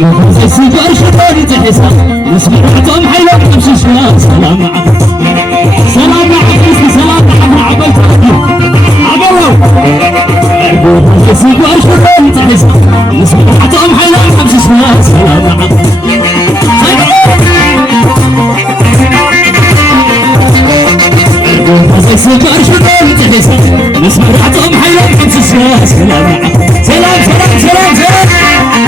سيجار شطاري تحسا نسمعتهم حيلة تمشيشنا سلام معك سلام معك سلام معك عبيت عبوا سيجار شطاري تحسا نسمعتهم حيلة تمشيشنا سلام معك سيجار شطاري تحسا نسمعتهم حيلة تمشيشنا سلام معك سلام سلام سلام سلام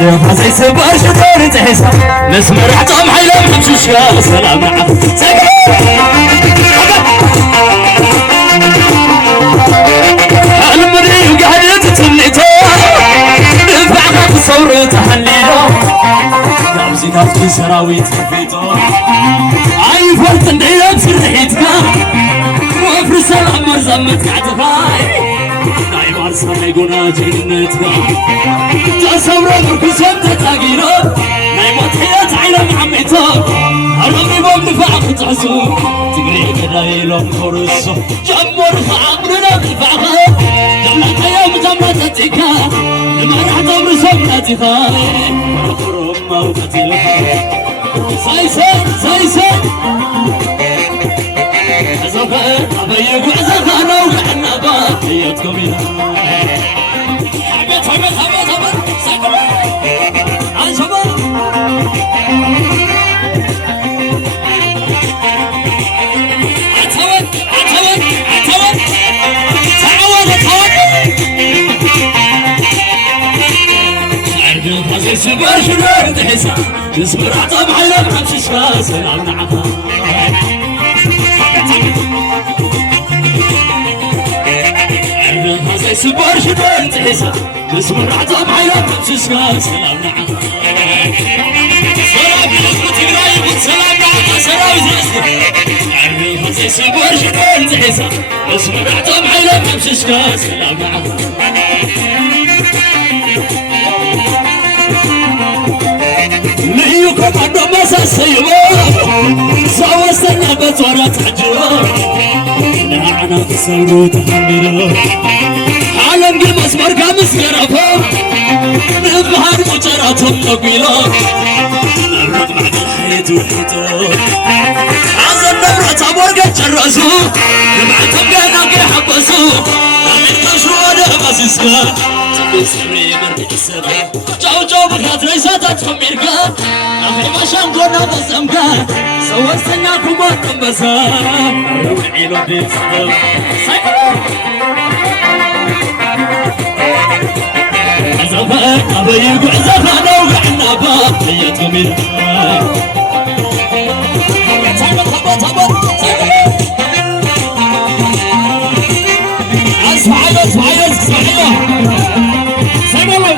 حسي سبار شطور تحسها نسمع رحتهم حيلهم حمشوش يا سلام معك المدري قاعد تتمنيته دفعها في الصور تحليله كابزي كابتي سراويت فيتو عاي فرت نديم سرحيتك وفر سلام مرزمت قعدتك دايما صار يقولنا جنتك تصور بركسهم تتاقينا نايمة حياة عينا معميتك هرمي بوم نفع فتحسو تقلي كدايلهم كورسو جمور خعمرنا بالفعها جمعت يوم جمعت تتيكا لما رح تمر سمناتيخا رفرهم موقتي لها سايسان سايسان أزوغا أبيك وأزوغا نوغا النبا حياتكم يا حبيت حبيت حبيت حبيت ساكبا عن شباب عتوت عتوت عتوت تعود تعود عرقل خزي سبار شنور تحسا نسبر عطب حيلم حمششها سلام نعفا هذا سبار شدون تحسها نسمر عطاب حيلات تمشيشها سلام نعم سلام نسبة قرايب سلام نعم سلام زيزك هذا سبار شدون تحسها نسمر عطاب حيلات تمشيشها سلام نعم ليكم عندو مسا سيبون سوا سنة بطورة تعجبون لعنة تصوروا تحملون عالم قل مسمر كامس يرفون نبهار مجراتهم تقويلون نرد معنا الحياة والحيطون عزم نبرة عبور قد جرسوا نبعتهم قانا قي حبسوا نمين تشوان بسيسكا تبي سري مرمي السبا جو جو بخات ريساتات فميركا أخي ما شانقونا بسمكا صور سناكم وطنبسا روحي لو دي صدق عزفا أبيك عزفا نوقع النبا حياتكم يا اسمعي اسمعي اسمعي سمعوا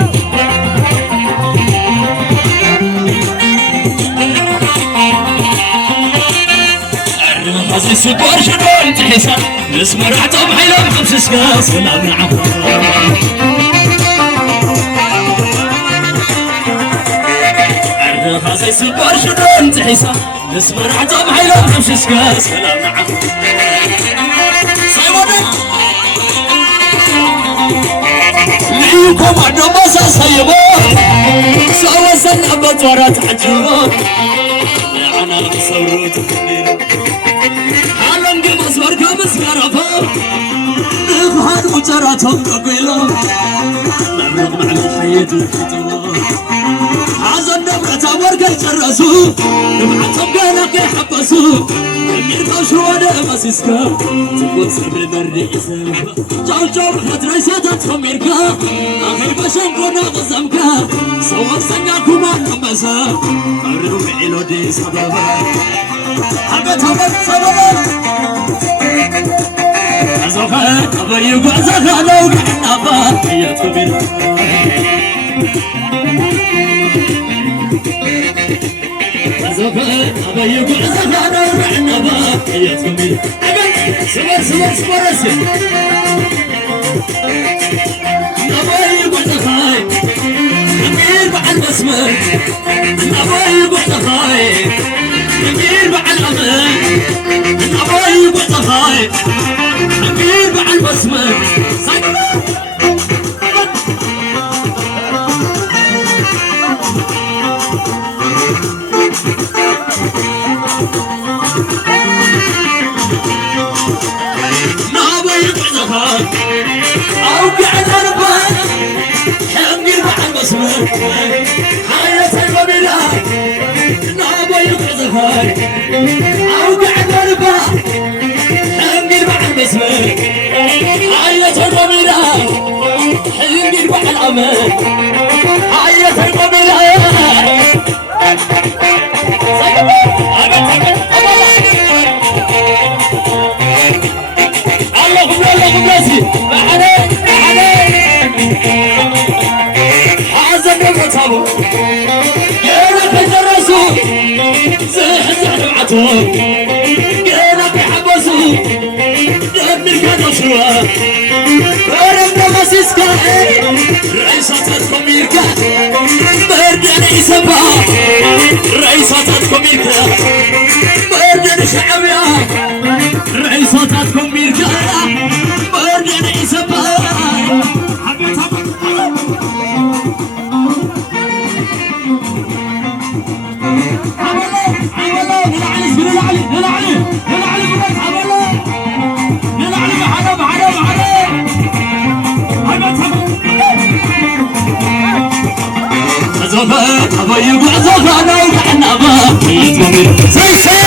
هذا سبار شدون تحسها نسمع رحتهم حيلهم حمششها سلام نعم هذا سبار شدون تحسها نسمع رحتهم حيلهم حمششها سلام نعم ليكم عندو مسا سيبون سوا سنة بطورة تعجبون لعنة تصوروا تخليلون عالم قل مصبر كامس يرفون نبهار مجراتهم تقويلون نمرق مع الحياة والحيطون عزم نبرة ورقة جرسوا نبعتهم قالك يحبسوا يركو شوانا مسيسكا تكون سرب المرء يسابا جو جو بخات ريساتاتهم يركا أخي بشنقونا غزمكا صور سناكما نمسا الروح إلو دي سببا حبت حبت سببا أزوخا أبيك وأزوخا نوقع النبا حياتكم أزوخا أبيك وأزوخا نوقع النبا حياتكم سبر سبر سبر أسل أبيك وأزوخا أمير مع المسمر أبيك وأزوخا أمير مع الأمان أبيك وأزوخا أمير مع المسمر زخار أوقع دربان حمي مع المسمار حياة القبيلة نابا يوقع زخار أوقع دربان حمي مع المسمار حياة القبيلة حمي مع الأمان حياة القبيلة اللهم باسي عليك حازم بمتابو يانا كجرسو زحزح نبعتو يانا بحبسو دمر كدوشوا ورمنا مسيسكا رئيساتكم يركا بردنا يسبا رئيساتكم يركا بردنا شعبيا رئيساتكم يركا بردنا يسبا زفت أبي بعزفنا وقعنا باقي زفت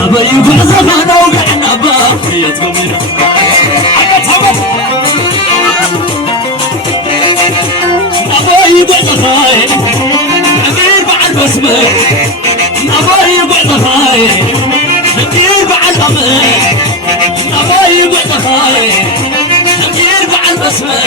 أبي بعزفنا وقعنا باقي أبي بعزفاي أمير بعد بسمه أبي بعزفاي أمير بعد أمير أبي بعزفاي أمير بعد بسمه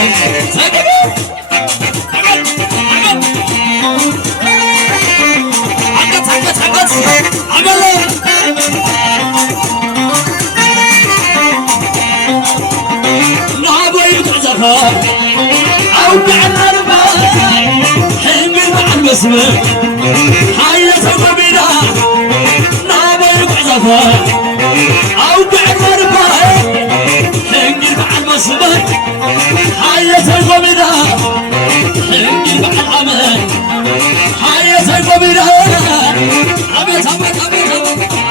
أوقعنا الباي حمي مع المسمى حياة القبيلة نابا يقع زفاي أوقعنا الباي حمي مع المسمى حياة القبيلة حمي مع الأمان حياة القبيلة أبيت أبيت أبيت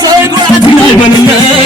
سايقول عتقراي بالله